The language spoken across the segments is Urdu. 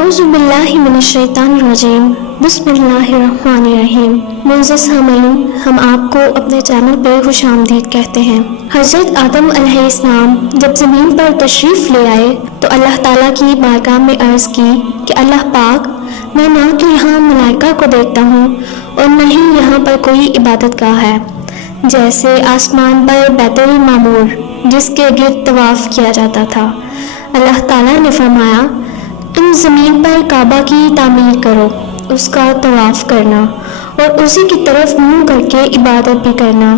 اعوذ باللہ من الشیطان الرجیم بسم اللہ الرحمن الرحیم۔ معزز سامعین، ہم آپ کو اپنے چینل پہ خوش آمدید کہتے ہیں۔ حضرت آدم علیہ السلام جب زمین پر تشریف لے آئے تو اللہ تعالیٰ کی بارگاہ میں عرض کی کہ اللہ پاک، میں نہ تو یہاں ملائکہ کو دیکھتا ہوں اور نہ ہی یہاں پر کوئی عبادت گاہ ہے، جیسے آسمان پر بیت المعمور جس کے گرد طواف کیا جاتا تھا۔ اللہ تعالیٰ نے فرمایا، تم زمین پر کعبہ کی تعمیر کرو، اس کا طواف کرنا اور اسی کی طرف منہ کر کے عبادت بھی کرنا۔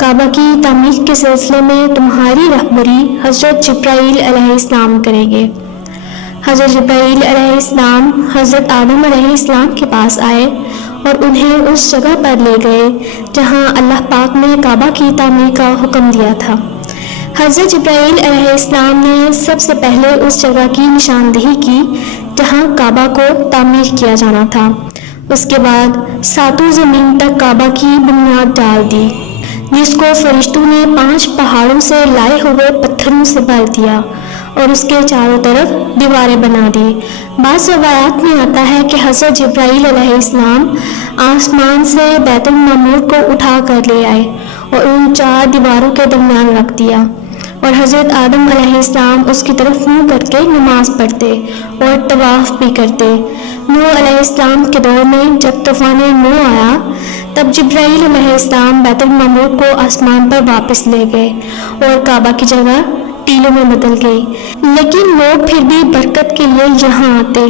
کعبہ کی تعمیر کے سلسلے میں تمہاری رہبری حضرت جبرائیل علیہ السلام کریں گے۔ حضرت جبرائیل علیہ السلام حضرت آدم علیہ السلام کے پاس آئے اور انہیں اس جگہ پر لے گئے جہاں اللہ پاک نے کعبہ کی تعمیر کا حکم دیا تھا۔ حضرت جبرائیل علیہ السلام نے سب سے پہلے اس جگہ کی نشاندہی کی جہاں کعبہ کو تعمیر کیا جانا تھا۔ اس کے بعد ساتوں زمین تک کعبہ کی بنیاد ڈال دی، جس کو فرشتوں نے 5 پہاڑوں سے لائے ہوئے پتھروں سے بھر دیا اور اس کے چاروں طرف دیواریں بنا دی۔ بعض روایات میں آتا ہے کہ حضرت جبرائیل علیہ السلام آسمان سے بیت المعمور کو اٹھا کر لے آئے اور ان 4 دیواروں کے درمیان رکھ دیا، اور حضرت آدم علیہ السلام اس کی طرف منہ کر کے نماز پڑھتے اور طواف بھی کرتے۔ نوح علیہ السلام کے دور میں جب طوفان نوح آیا تب جبرائیل علیہ السلام بیت المعمور کو آسمان پر واپس لے گئے اور کعبہ کی جگہ ٹیلوں میں بدل گئی، لیکن لوگ پھر بھی برکت کے لیے یہاں آتے۔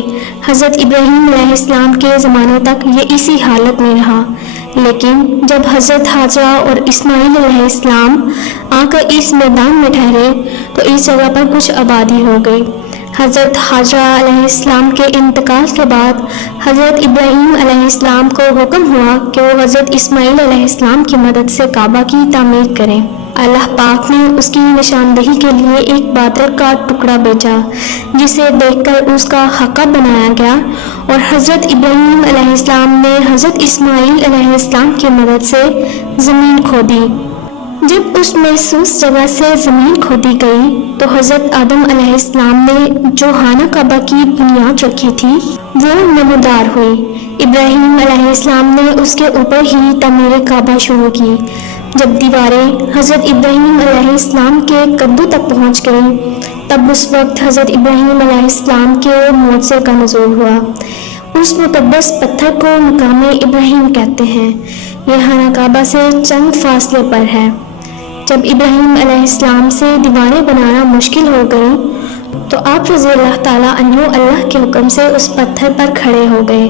حضرت ابراہیم علیہ السلام کے زمانے تک یہ اسی حالت میں رہا، لیکن جب حضرت حاجرہ اور اسماعیل علیہ السلام آ کر اس میدان میں ٹھہرے تو اس جگہ پر کچھ آبادی ہو گئی۔ حضرت حاجرہ علیہ السلام کے انتقال کے بعد حضرت ابراہیم علیہ السلام کو حکم ہوا کہ وہ حضرت اسماعیل علیہ السلام کی مدد سے کعبہ کی تعمیر کریں۔ اللہ پاک نے اس کی نشاندہی کے لیے ایک بادل کا ٹکڑا بھیجا جسے دیکھ کر اس کا خاکہ بنایا گیا، اور حضرت ابراہیم علیہ السلام نے حضرت اسماعیل علیہ السلام کی مدد سے زمین کھودی۔ جب اس محسوس جگہ سے زمین کھودی گئی تو حضرت آدم علیہ السلام نے جو خانہ کعبہ کی بنیاد رکھی تھی وہ نمودار ہوئی۔ ابراہیم علیہ السلام نے اس کے اوپر ہی تعمیر کعبہ شروع کی۔ جب دیواریں حضرت ابراہیم علیہ السلام کے قدوں تک پہنچ گئیں تب اس وقت حضرت ابراہیم علیہ السلام کے معجزے کا نزول ہوا۔ اس مقدس پتھر کو مقام ابراہیم کہتے ہیں۔ یہ خانہ کعبہ سے چند فاصلے پر ہے۔ جب ابراہیم علیہ السلام سے دیواریں بنانا مشکل ہو گئی تو آپ رضی اللہ تعالیٰ عنہ اللہ کے حکم سے اس پتھر پر کھڑے ہو گئے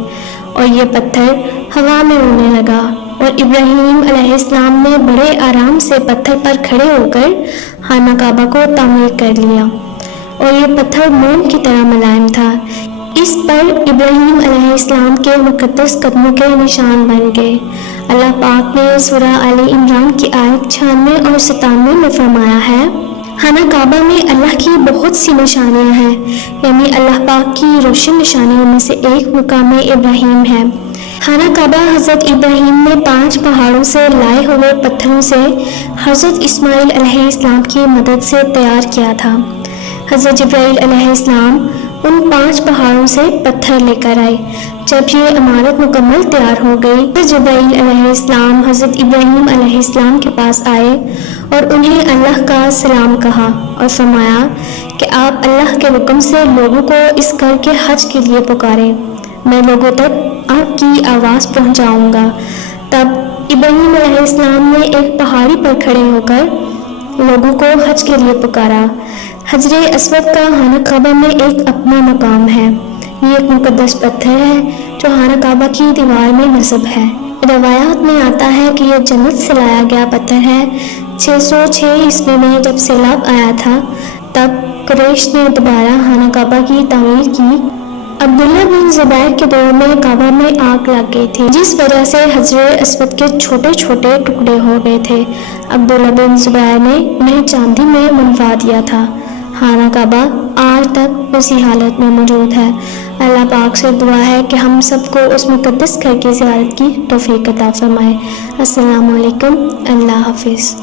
اور یہ پتھر ہوا میں اڑنے لگا، اور ابراہیم علیہ السلام نے بڑے آرام سے پتھر پر کھڑے ہو کر خانہ کعبہ کو تعمیر کر لیا، اور یہ پتھر موم کی طرح ملائم تھا۔ اس پر ابراہیم علیہ السلام کے مقدس قدموں کے نشان بن گئے۔ اللہ پاک نے سورہ آل عمران کی آیت 96 اور 97 میں فرمایا ہے، خانہ کعبہ میں اللہ کی بہت سی نشانیاں ہیں، یعنی اللہ پاک کی روشن نشانیوں میں سے ایک مقام ابراہیم ہے۔ خانہ کعبہ حضرت ابراہیم نے 5 پہاڑوں سے لائے ہوئے پتھروں سے حضرت اسماعیل علیہ السلام کی مدد سے تیار کیا تھا۔ حضرت جبرائیل علیہ السلام ان 5 پہاڑوں سے پتھر لے کر آئے۔ جب یہ عمارت مکمل تیار ہو گئی تو جبرائیل علیہ السلام حضرت ابراہیم علیہ السلام کے پاس آئے اور انہیں اللہ کا سلام کہا اور فرمایا کہ آپ اللہ کے حکم سے لوگوں کو اس گھر کے حج کے لیے پکاریں، میں لوگوں تک آپ کی آواز پہنچاؤں گا۔ تب ابراہیم علیہ السلام نے ایک پہاڑی پر کھڑے ہو کر لوگوں کو حج کے لیے پکارا۔ حجر اسود کا خانہ کعبہ میں ایک اپنا مقام ہے۔ یہ ایک مقدس پتھر ہے جو خانہ کعبہ کی دیوار میں نصب ہے۔ روایات میں آتا ہے کہ یہ جنت سے لایا گیا پتھر ہے۔ 606 عیسوی میں جب سیلاب آیا تھا تب قریش نے دوبارہ خانہ کعبہ کی تعمیر کی۔ عبداللہ بن زبیر کے دور میں کعبہ میں آگ لگ گئی تھی، جس وجہ سے حجر اسود کے چھوٹے چھوٹے ٹکڑے ہو گئے تھے۔ عبداللہ بن زبیر نے انہیں چاندی میں منوا دیا تھا۔ خانہ کعبہ آج تک اسی حالت میں موجود ہے۔ اللہ پاک سے دعا ہے کہ ہم سب کو اس مقدس گھر کی زیارت کی توفیق عطا فرمائے۔ السلام علیکم، اللہ حافظ۔